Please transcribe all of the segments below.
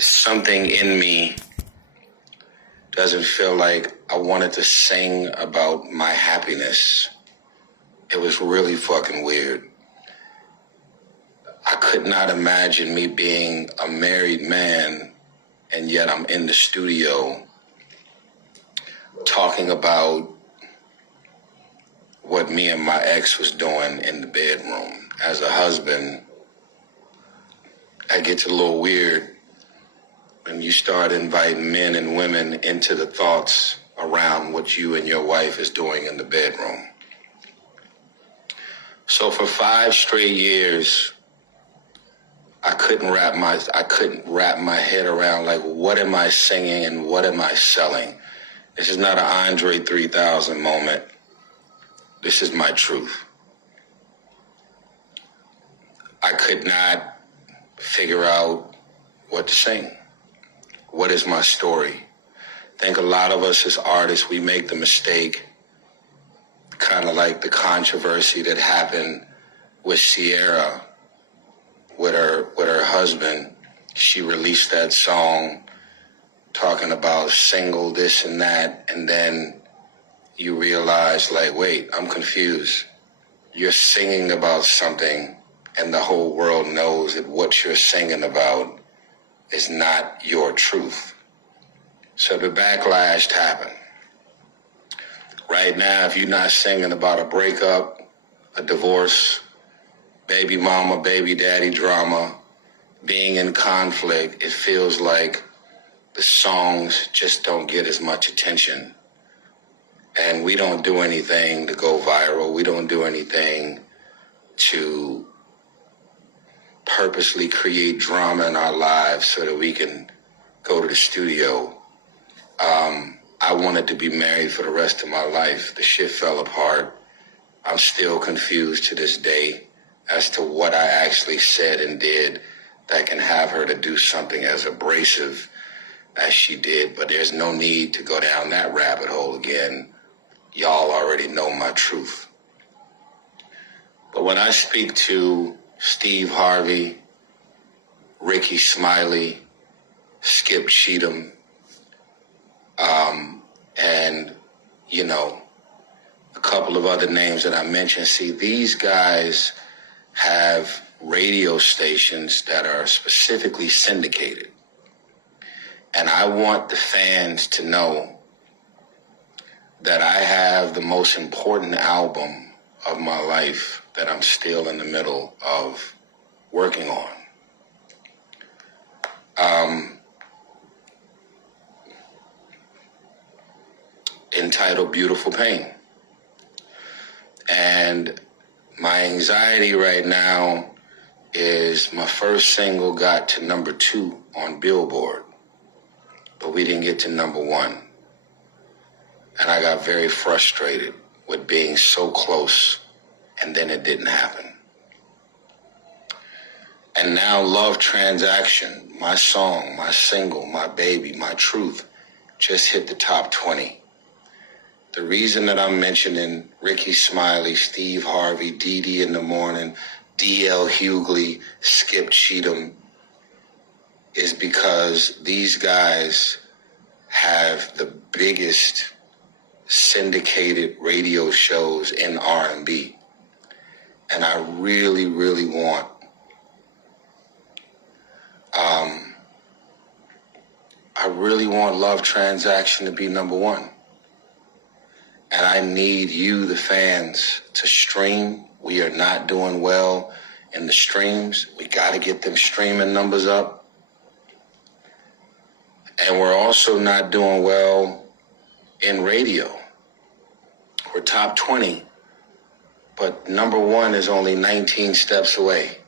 something in me doesn't feel like I wanted to sing about my happiness. It was really fucking weird. I could not imagine me being a married man, and yet I'm in the studio talking about what me and my ex was doing in the bedroom. As a husband, it gets a little weird when you start inviting men and women into the thoughts around what you and your wife is doing in the bedroom. So for 5 straight years, I couldn't wrap my head around, like, what am I singing and what am I selling? This is not an Andre 3000 moment. This is my truth. I could not figure out what to sing. What is my story? I think a lot of us as artists, we make the mistake, kind of like the controversy that happened with Sierra, with her husband. She released that song talking about single this and that, and then you realize, like, wait, I'm confused. You're singing about something, and the whole world knows that what you're singing about is not your truth. So the backlash happened. Right now, if you're not singing about a breakup, a divorce, baby mama, baby daddy drama, being in conflict, it feels like the songs just don't get as much attention. And we don't do anything to go viral. We don't do anything to purposely create drama in our lives so that we can go to the studio. I wanted to be married for the rest of my life. The shit fell apart. I'm still confused to this day as to what I actually said and did that can have her to do something as abrasive as she did. But there's no need to go down that rabbit hole again. Y'all already know my truth. But when I speak to Steve Harvey, Ricky Smiley, Skip Cheatham, and, you know, a couple of other names that I mentioned, see, these guys have radio stations that are specifically syndicated. And I want the fans to know that I have the most important album of my life that I'm still in the middle of working on. Entitled Beautiful Pain. And my anxiety right now is my first single got to number 2 on Billboard, but we didn't get to number 1. And I got very frustrated with being so close, and then it didn't happen. And now Love Transaction, my song, my single, my baby, my truth, just hit the top 20. The reason that I'm mentioning Ricky Smiley, Steve Harvey, Dee Dee in the Morning, D.L. Hughley, Skip Cheatham, is because these guys have the biggest syndicated radio shows in R&B. And I really, really want Love Transaction to be number 1. And I need you, the fans, to stream. We are not doing well in the streams. We got to get them streaming numbers up. And we're also not doing well in radio. We're top 20, but number 1 is only 19 steps away.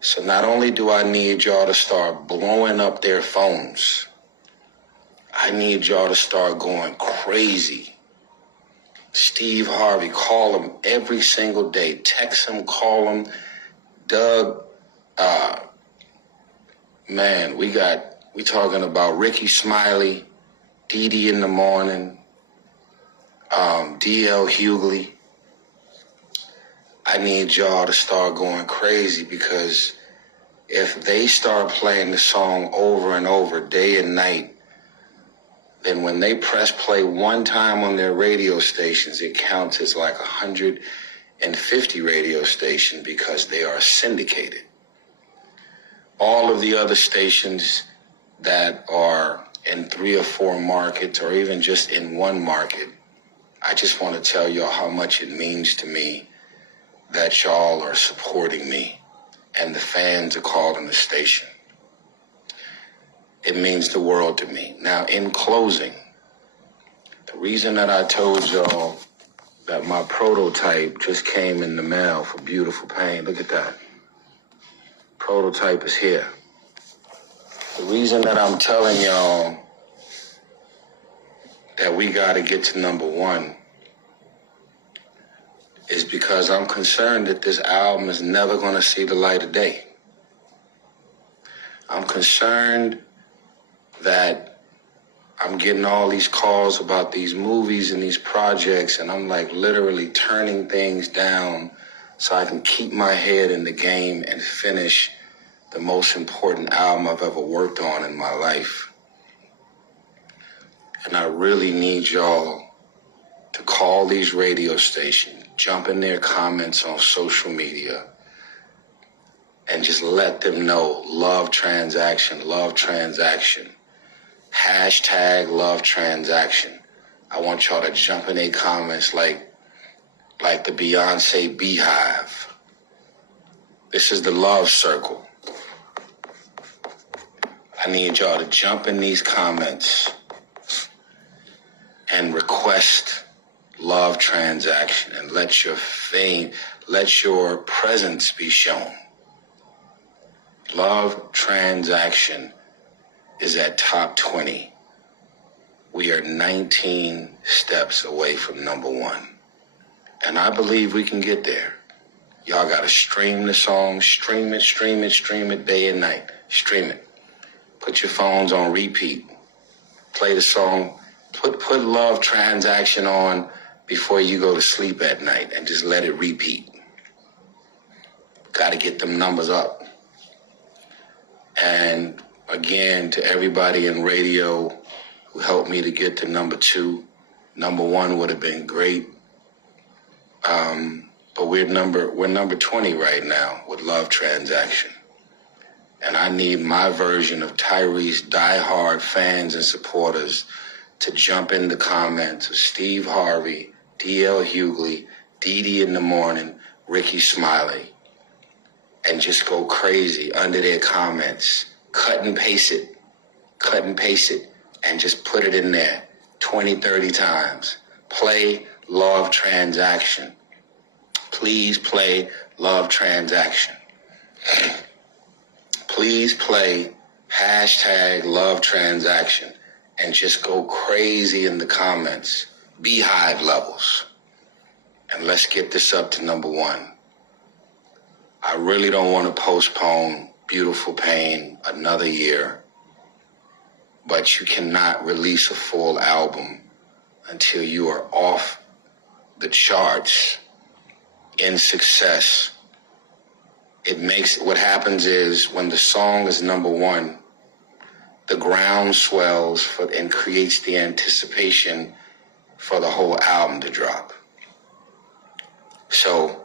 So not only do I need y'all to start blowing up their phones, I need y'all to start going crazy. Steve Harvey, call him every single day. Text him, call him. Doug, man, we talking about Ricky Smiley, Dee Dee in the Morning, D.L. Hughley. I need y'all to start going crazy because If they start playing the song over and over, day and night, then when they press play one time on their radio stations, it counts as like 150 radio stations because they are syndicated. All of the other stations that are in 3 or 4 markets, or even just in one market, I just want to tell y'all how much it means to me that y'all are supporting me and the fans are calling the station. It means the world to me. Now, in closing, the reason that I told y'all that my prototype just came in the mail for Beautiful Pain, look at that. Prototype is here. The reason that I'm telling y'all that we got to get to number 1 is because I'm concerned that this album is never going to see the light of day. I'm concerned that I'm getting all these calls about these movies and these projects, and I'm like literally turning things down so I can keep my head in the game and finish the most important album I've ever worked on in my life. And I really need y'all to call these radio stations, jump in their comments on social media, and just let them know love transaction, hashtag love transaction. I want y'all to jump in their comments like the Beyonce Beehive. This is the love circle. I need y'all to jump in these comments and request love transaction and let your fame, let your presence be shown. Love transaction is at top 20. We are 19 steps away from number 1. And I believe we can get there. Y'all got to stream the song, stream it day and night. Stream it. Put your phones on repeat. Play the song. Put love transaction on before you go to sleep at night and just let it repeat. Got to get them numbers up. And again, to everybody in radio who helped me to get to number 2, number 1 would have been great. But we're number 20 right now with Love Transaction. And I need my version of Tyrese diehard fans and supporters to jump in the comments of Steve Harvey, D.L. Hughley, Dee Dee in the Morning, Ricky Smiley, and just go crazy under their comments. Cut and paste it, and just put it in there 20, 30 times. Play Love Transaction. Please play Love Transaction. Please play hashtag Love Transaction and just go crazy in the comments. Beehive levels. And let's get this up to number 1. I really don't want to postpone Beautiful Pain another year, but you cannot release a full album until you are off the charts in success. What happens is when the song is number 1, the ground swells and creates the anticipation for the whole album to drop. So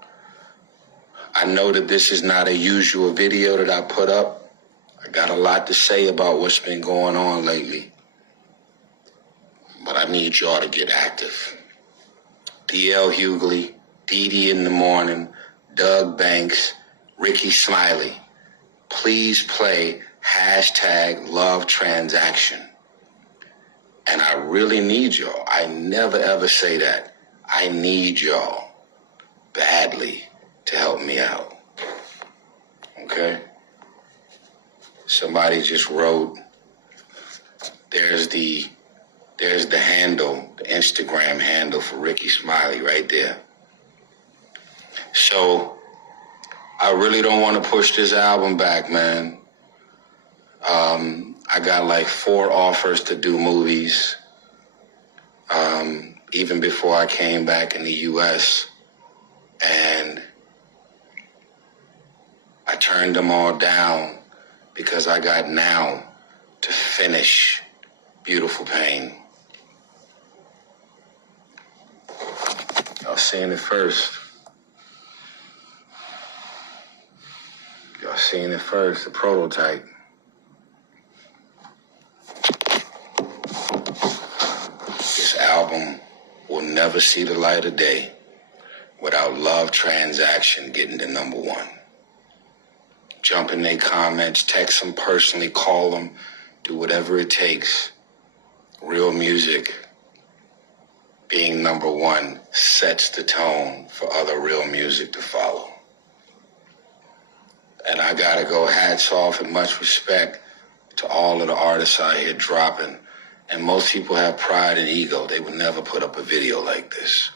I know that this is not a usual video that I put up. I got a lot to say about what's been going on lately. But I need y'all to get active. D.L. Hughley, Dee Dee in the Morning, Doug Banks, Ricky Smiley. Please play hashtag Love Transaction. And I really need y'all. I never ever say that. I need y'all badly to help me out. Okay? Somebody just wrote, there's the handle, the Instagram handle for Ricky Smiley right there. So I really don't want to push this album back, man. I got like 4 offers to do movies, even before I came back in the U.S. And I I turned them all down because I got now to finish Beautiful Pain. Y'all seeing it first. Y'all seeing it first, the prototype. This album will never see the light of day without Love Transaction getting to number one. Jump in their comments, text them personally, call them, do whatever it takes. Real music being number one sets the tone for other real music to follow. And I gotta go hats off and much respect to all of the artists out here dropping. And most people have pride and ego. They would never put up a video like this.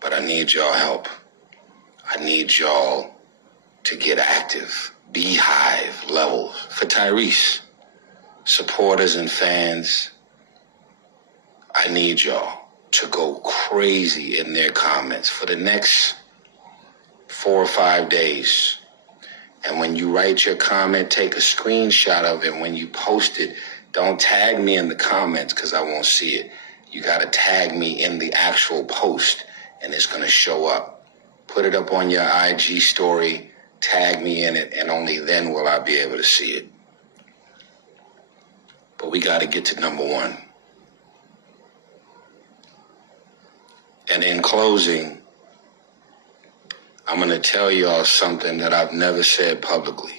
But I need y'all help. I need y'all to get active. Beehive levels. For Tyrese, supporters and fans, I need y'all to go crazy in their comments for the next 4 or 5 days. And when you write your comment, take a screenshot of it. When you post it, don't tag me in the comments because I won't see it. You got to tag me in the actual post and it's going to show up. Put it up on your IG story, tag me in it, and only then will I be able to see it. But we got to get to number one. And in closing, I'm going to tell y'all something that I've never said publicly.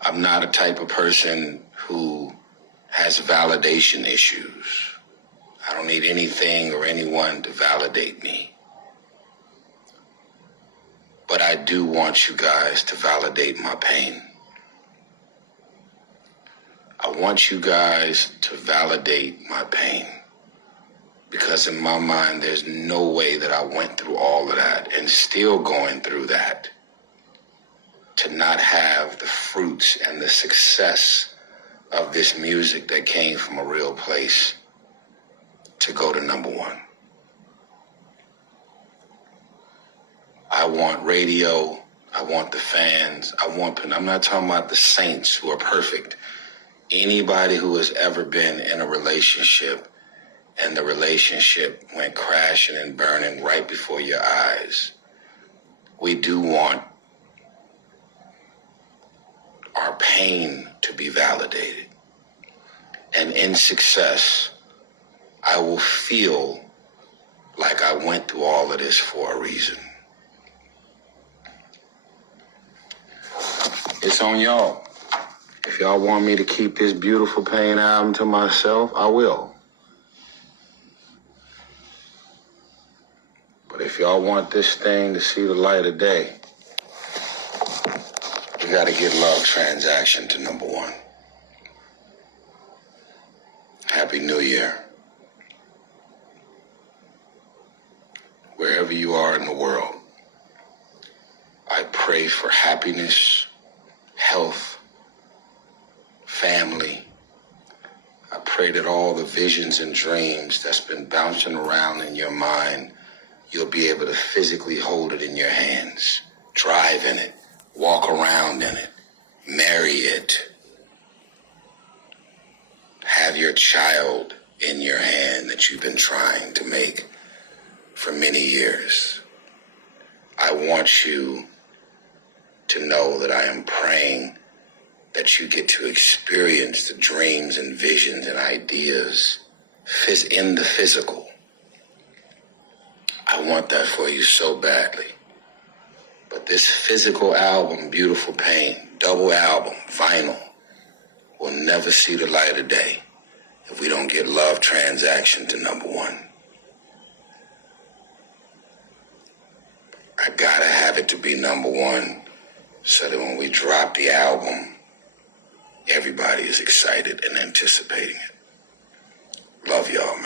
I'm not a type of person who has validation issues. I don't need anything or anyone to validate me. But I do want you guys to validate my pain. I want you guys to validate my pain. Because in my mind, there's no way that I went through all of that and still going through that to not have the fruits and the success of this music that came from a real place to go to number one. I want radio. I want the fans. I'm not talking about the saints who are perfect. Anybody who has ever been in a relationship and the relationship went crashing and burning right before your eyes. We do want our pain to be validated. And in success, I will feel like I went through all of this for a reason. It's on y'all. If y'all want me to keep this Beautiful Pain album to myself, I will. But if y'all want this thing to see the light of day, we got to get Love Transaction to number one. Happy New Year. Wherever you are in the world, I pray for happiness, health, family. I pray that all the visions and dreams that's been bouncing around in your mind, you'll be able to physically hold it in your hands, drive in it, walk around in it, marry it, have your child in your hand that you've been trying to make for many years. I want you to know that I am praying that you get to experience the dreams and visions and ideas in the physical. I want that for you so badly. But this physical album, Beautiful Pain, double album, vinyl, will never see the light of day if we don't get Love Transaction to number one. I gotta have it to be number one so that when we drop the album, everybody is excited and anticipating it. Love y'all, man.